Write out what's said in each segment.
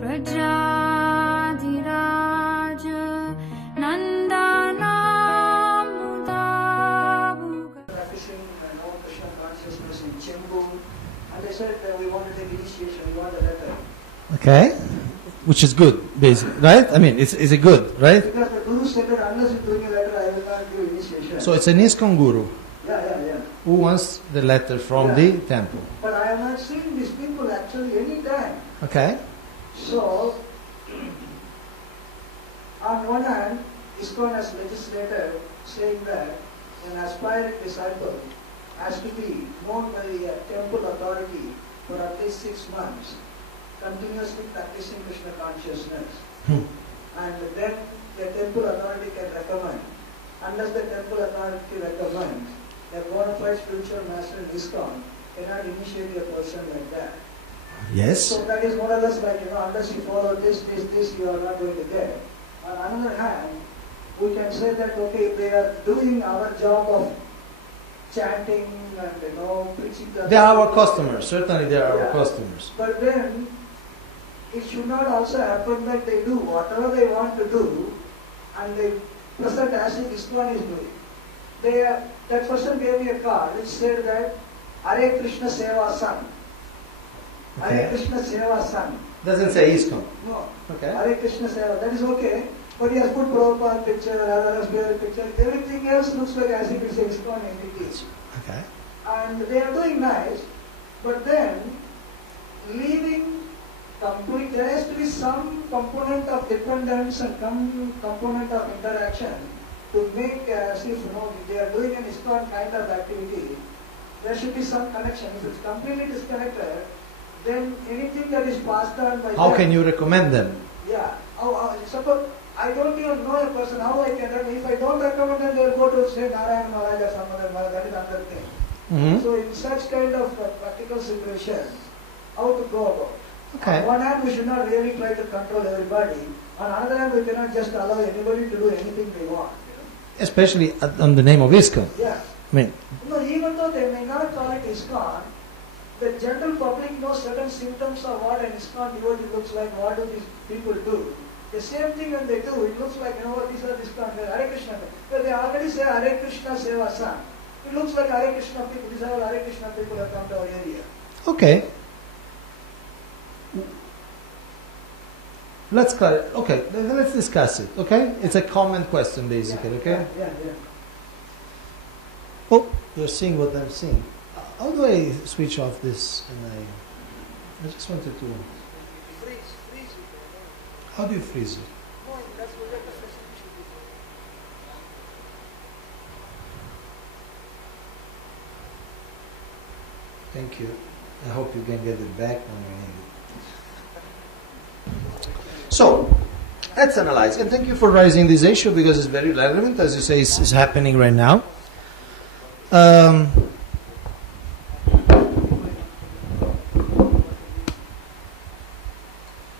Practicing Krishna consciousness in Chembu, and they said we want to take initiation, we want a letter. Okay, which is good, basically, right? I mean, it's a good, right? Because the Guru said that unless you're doing a letter, I will not give initiation. So it's an ISKCON Guru Yeah. who wants the letter from the temple. But I have not seen these people actually any time. Okay. So, on one hand, ISKCON has legislated saying that an aspiring disciple has to be known by the temple authority for at least 6 months, continuously practicing Krishna consciousness. And then the temple authority can recommend. Unless the temple authority recommends, a bona fide spiritual master in ISKCON cannot initiate a person like that. Yes. So that is more or less like, unless you follow this, you are not going to get. On the other hand, we can say that, okay, if they are doing our job of chanting and, preaching the... They are our customers. Certainly they are our customers. But then, it should not also happen that they do whatever they want to do and they present as if ISKCON is doing. That person gave me a card which said that Hare Krishna Seva San. Okay. Hare Krishna Seva San. Doesn't say ISKCON. No. Okay. Hare Krishna Seva. That is okay. But he has put Prabhupada picture, Radhara's picture. Everything else looks like as if it's a ISKCON entity. Okay. And they are doing nice. But then, leaving complete, there has to be some component of dependence and component of interaction to make as if they are doing an ISKCON kind of activity. There should be some connection. If it's completely disconnected, then anything that is passed on by How them, can you recommend them? Yeah. Suppose I don't even know a person, how I can recommend? If I don't recommend them, they will go to say Narayana Maharaj or some other Maharaj. That is another thing. Mm-hmm. So in such kind of practical situation, how to go about? Okay. On one hand, we should not really try to control everybody. On the other hand, we cannot just allow anybody to do anything they want. Especially on the name of ISKCON. Yeah. I mean, Even though they may not call it ISKCON, the general public knows certain symptoms of what an ISKCON devotee looks like, what do these people do. The same thing when they do, it looks like, these are ISKCON, Hare Krishna. Well, they already say Hare Krishna Seva San. It looks like Hare Krishna people, these are all Hare Krishna people who have come to our area. okay. Let's discuss it, okay? It's a common question, basically, okay? Yeah. Oh, you're seeing what I'm seeing. How do I switch off this? I just wanted to... Freeze. How do you freeze it? No, that's what the facility should be. Thank you. I hope you can get it back when you need it. So, let's analyze. And thank you for raising this issue because it's very relevant. As you say, it's happening right now.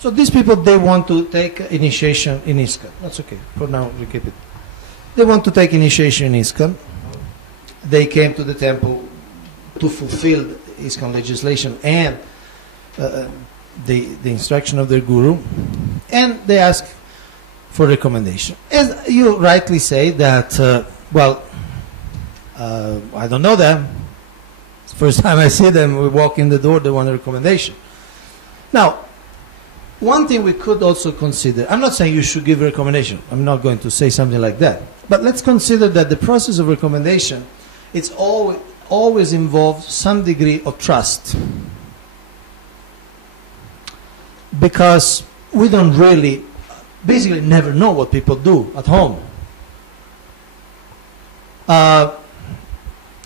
So these people, they want to take initiation in ISKCON. That's okay. For now, we keep it. They want to take initiation in ISKCON. They came to the temple to fulfill ISKCON legislation and the instruction of their guru, and they ask for recommendation. As you rightly say that, I don't know them. It's the first time I see them. We walk in the door, they want a recommendation. Now, one thing we could also consider, I'm not saying you should give a recommendation. I'm not going to say something like that. But let's consider that the process of recommendation, it's always involves some degree of trust. Because we don't really, basically never know what people do at home.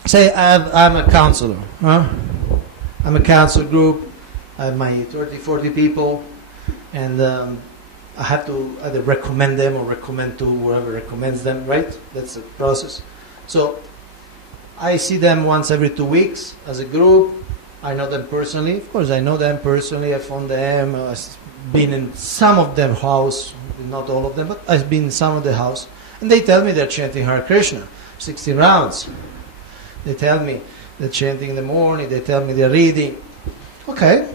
Say I'm a counselor. I'm a counsel group. I have my 30, 40 people. And I have to either recommend them or recommend to whoever recommends them, right? That's the process. So I see them once every 2 weeks as a group. I know them personally. Of course, I know them personally. I found them. I've been in some of their house, not all of them, but I've been in some of the house. And they tell me they're chanting Hare Krishna, 16 rounds. They tell me they're chanting in the morning. They tell me they're reading. Okay.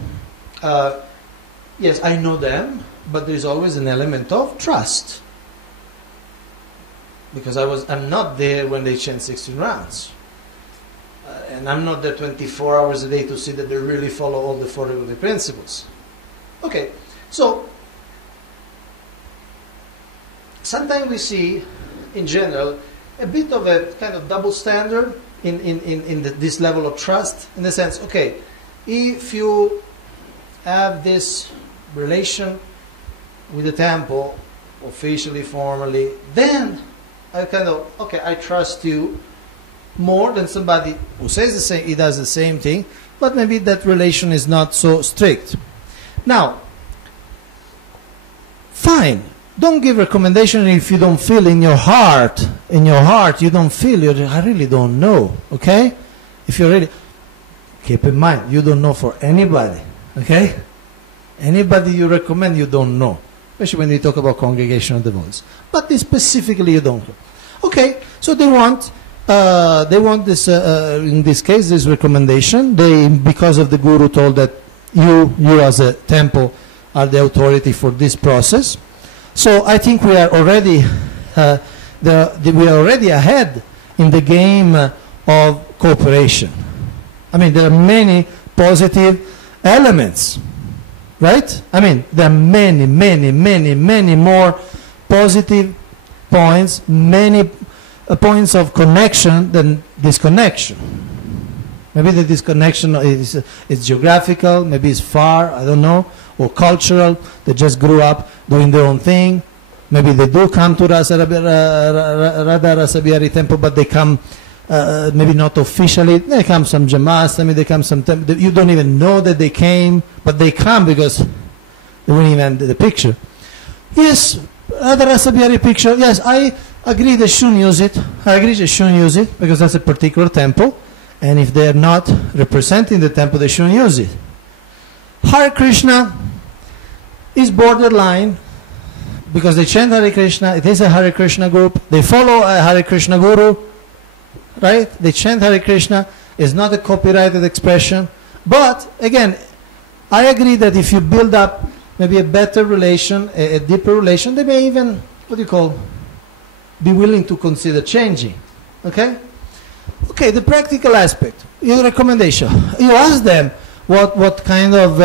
yes, I know them, but there is always an element of trust. Because I'm not there when they chant 16 rounds. And I'm not there 24 hours a day to see that they really follow all the 4 devotees principles. Okay, so sometimes we see, in general, a bit of a kind of double standard in this level of trust, in the sense, okay, if you have this relation with the temple, officially, formally, then I kind of, okay, I trust you more than somebody who says the same, he does the same thing, but maybe that relation is not so strict. Now, fine. Don't give recommendation if you don't feel in your heart you don't feel, I really don't know, okay? If you really, keep in mind, you don't know for anybody, okay? Anybody you recommend, you don't know, especially when we talk about congregational devotees. But this specifically you don't know. Okay, so they want this, in this case, this recommendation. They, because of the guru told that you as a temple are the authority for this process. So I think we are already we are already ahead in the game of cooperation. I mean, there are many positive elements, right? I mean, there are many more positive points, many points of connection than disconnection. Maybe the disconnection is geographical, maybe it's far, I don't know, or cultural. They just grew up doing their own thing. Maybe they do come to Radha Rasa Bihari temple, but they come maybe not officially. They come some Jamashtami, they come some you don't even know that they came, but they come because they wouldn't even the picture. Yes, Radha Rasa Bihari picture, yes, I agree they shouldn't use it. I agree they shouldn't use it because that's a particular temple, and if they are not representing the temple, they shouldn't use it. Hare Krishna is borderline because they chant Hare Krishna. It is a Hare Krishna group. They follow a Hare Krishna guru, right? They chant Hare Krishna. It's not a copyrighted expression. But again, I agree that if you build up maybe a better relation, a deeper relation, they may even, be willing to consider changing. Okay? Okay, the practical aspect. Your recommendation. You ask them what kind of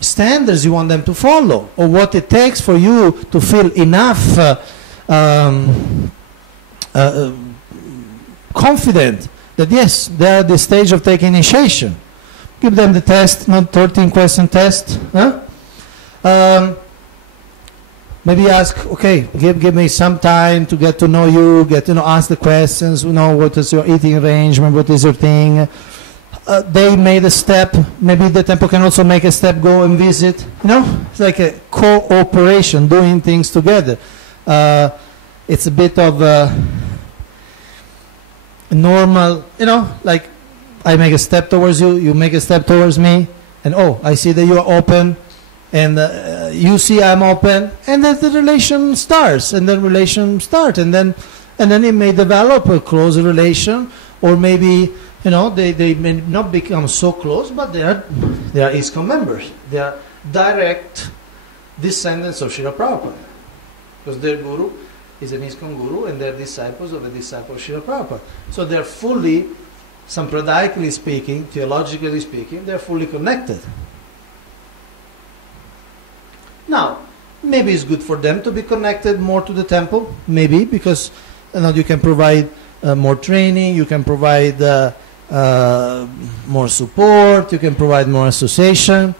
standards you want them to follow, or what it takes for you to feel enough confident that yes, they are at the stage of taking initiation. Give them the test, not 13-question test. Huh? Maybe ask, okay, give me some time to get to know you, ask the questions, what is your eating arrangement, what is your thing. They made a step, maybe the temple can also make a step, go and visit. It's like a cooperation, doing things together. It's a bit of normal, like I make a step towards you, you make a step towards me, and I see that you are open, and you see I'm open, and then the relation starts, and then it may develop a closer relation, or maybe they may not become so close, but they are ISKCON members. They are direct descendants of Srila Prabhupada, because their guru is an ISKCON guru, and they're disciples of a disciple of Srila Prabhupada. So they're fully, sampradayically speaking, theologically speaking, they're fully connected. Now, maybe it's good for them to be connected more to the temple, maybe, because you can provide more training, you can provide more support, you can provide more association,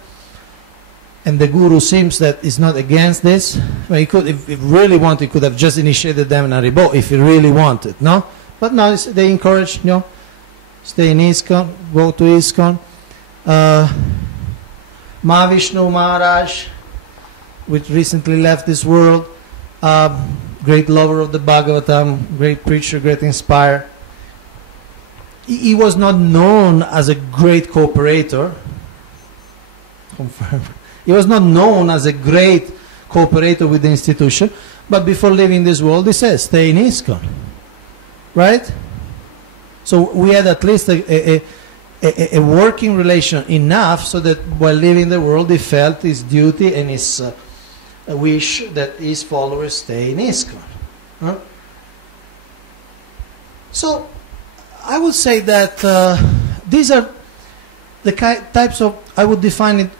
and the guru seems that is not against this. He could, if he really wanted, he could have just initiated them in Haribo, if he really wanted, no? But no, they encourage, stay in ISKCON, go to ISKCON. Mahavishnu Maharaj, which recently left this world, great lover of the Bhagavatam, great preacher, great inspirer. He was not known as a great cooperator. Confirm. He was not known as a great cooperator with the institution, but before leaving this world, he says, stay in ISKCON. Right? So we had at least a a working relation enough so that while living in the world he felt his duty and his wish that his followers stay in ISKCON. Huh? So I would say that these are the types of, I would define it,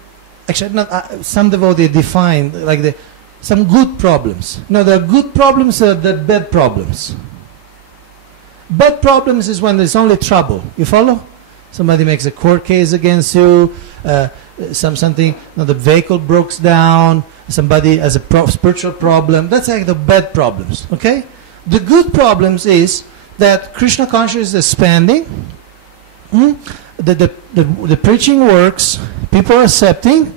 actually not, some devotees define like some good problems. No, there are good problems, there are bad problems. Bad problems is when there's only trouble. You follow? Somebody makes a court case against you, something, the vehicle breaks down, somebody has a spiritual problem. That's like the bad problems, okay? The good problems is that Krishna consciousness is expanding, the preaching works, people are accepting,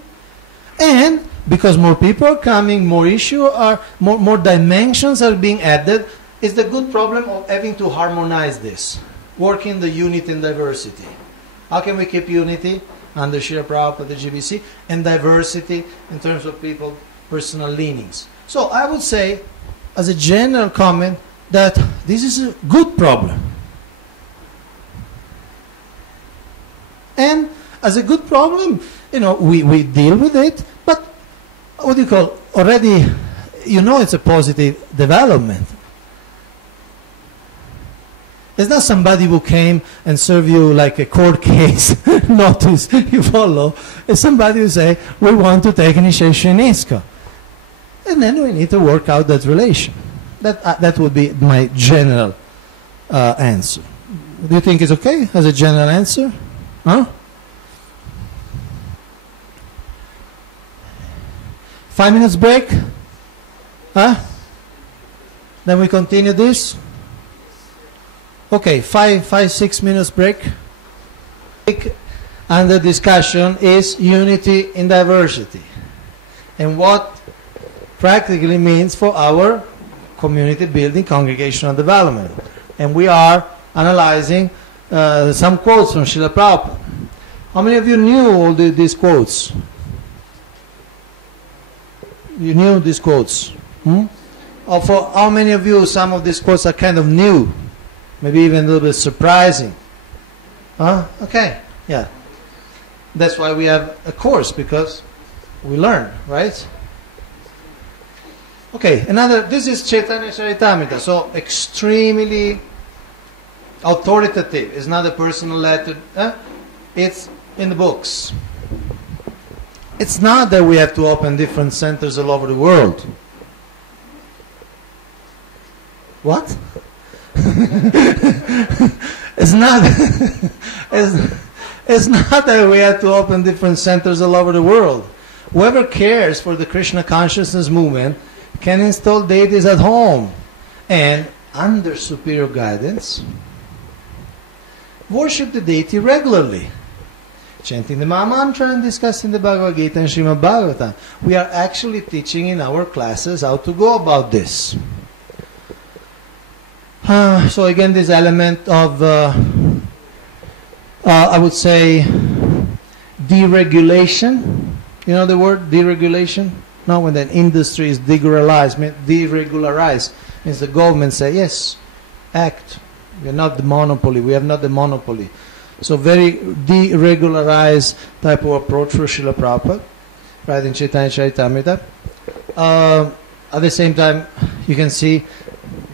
and because more people are coming, more issues are, more dimensions are being added, is the good problem of having to harmonize this, working the unity and diversity. How can we keep unity under Srila Prabhupada, the GBC, and diversity in terms of people, personal leanings? So I would say, as a general comment, that this is a good problem. And as a good problem, we deal with it, but what do you call, already, it's a positive development. It's not somebody who came and served you like a court case notice, you follow. It's somebody who say, we want to take initiation in ISKCON. And then we need to work out that relation. That would be my general answer. Do you think it's okay as a general answer? Huh? 5 minutes break? Huh? Then we continue this? Okay, 6 minutes break. Under discussion is unity in diversity, and what practically means for our community building, congregational development. And we are analyzing some quotes from Srila Prabhupada. How many of you knew all these quotes? You knew these quotes? Or for how many of you some of these quotes are kind of new? Maybe even a little bit surprising. Huh? Okay, yeah. That's why we have a course, because we learn, right? Okay, this is Chaitanya Charitamrita, so extremely authoritative. It's not a personal letter. It's in the books. It's not that we have to open different centers all over the world. What? It's not it's not that we have to open different centers all over the world. Whoever cares for the Krishna consciousness movement can install deities at home and, under superior guidance, worship the deity regularly, chanting the Maha Mantra and discussing the Bhagavad Gita and Srimad Bhagavatam. We are actually teaching in our classes how to go about this. So again, this element of, I would say, deregulation. You know the word deregulation? No, when the industry is deregularized means the government say, yes, act. We are not the monopoly. We have not the monopoly. So very deregularized type of approach for Srila Prabhupada, right, in Chaitanya Charitamrita. At the same time, you can see,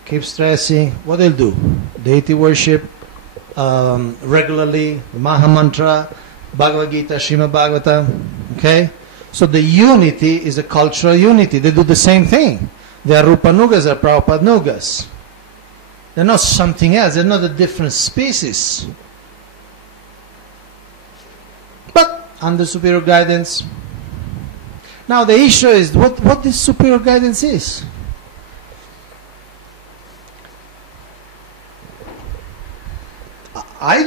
keep stressing what they'll do. Deity worship regularly, Maha Mantra, Bhagavad Gita, Srimad Bhagavatam. Okay? So the unity is a cultural unity. They do the same thing. They are Rupanugas, they are Prabhupada-nugas. They're not something else. They're not a different species. But under superior guidance. Now the issue is what this superior guidance is. I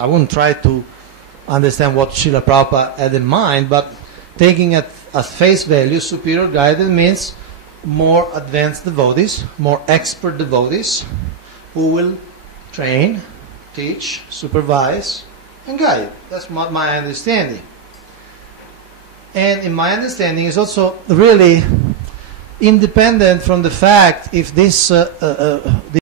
won't try to understand what Srila Prabhupada had in mind, but taking it at face value, superior guidance means more advanced devotees, more expert devotees, who will train, teach, supervise, and guide. That's my understanding. And in my understanding, is also really independent from the fact if this